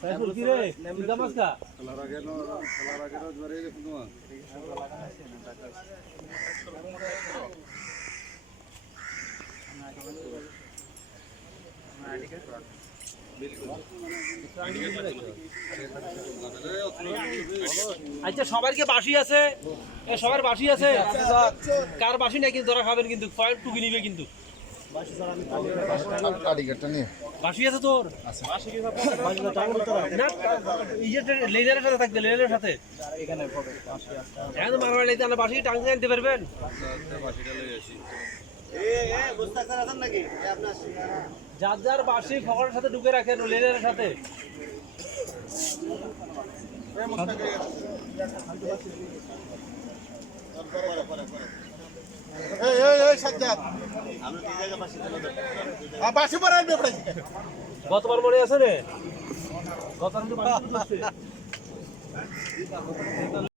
সাইফুল, কি রে? তুই জামাস কা? আচ্ছা সবার কি বাসি আছে? সবার বাসি আছে? কার বাসি নাই কিন্তু তোরা খাবেন কিন্তু টুকি নিবে কিন্তু। কারিগরটা নিয়ে। বাসি আছে তোর? লেজারের সাথে থাকবে লেজারের সাথে। এখানে মারবার লাইতে আমরা বাসি টাঙ্গে আনতে পারবেন? যার যার বাসি ফকরের সাথে ঢুকে রাখেন ও লেজারের সাথে। এই এই সাজ্জাদ। গতবার মনে আছে রে? গতবার।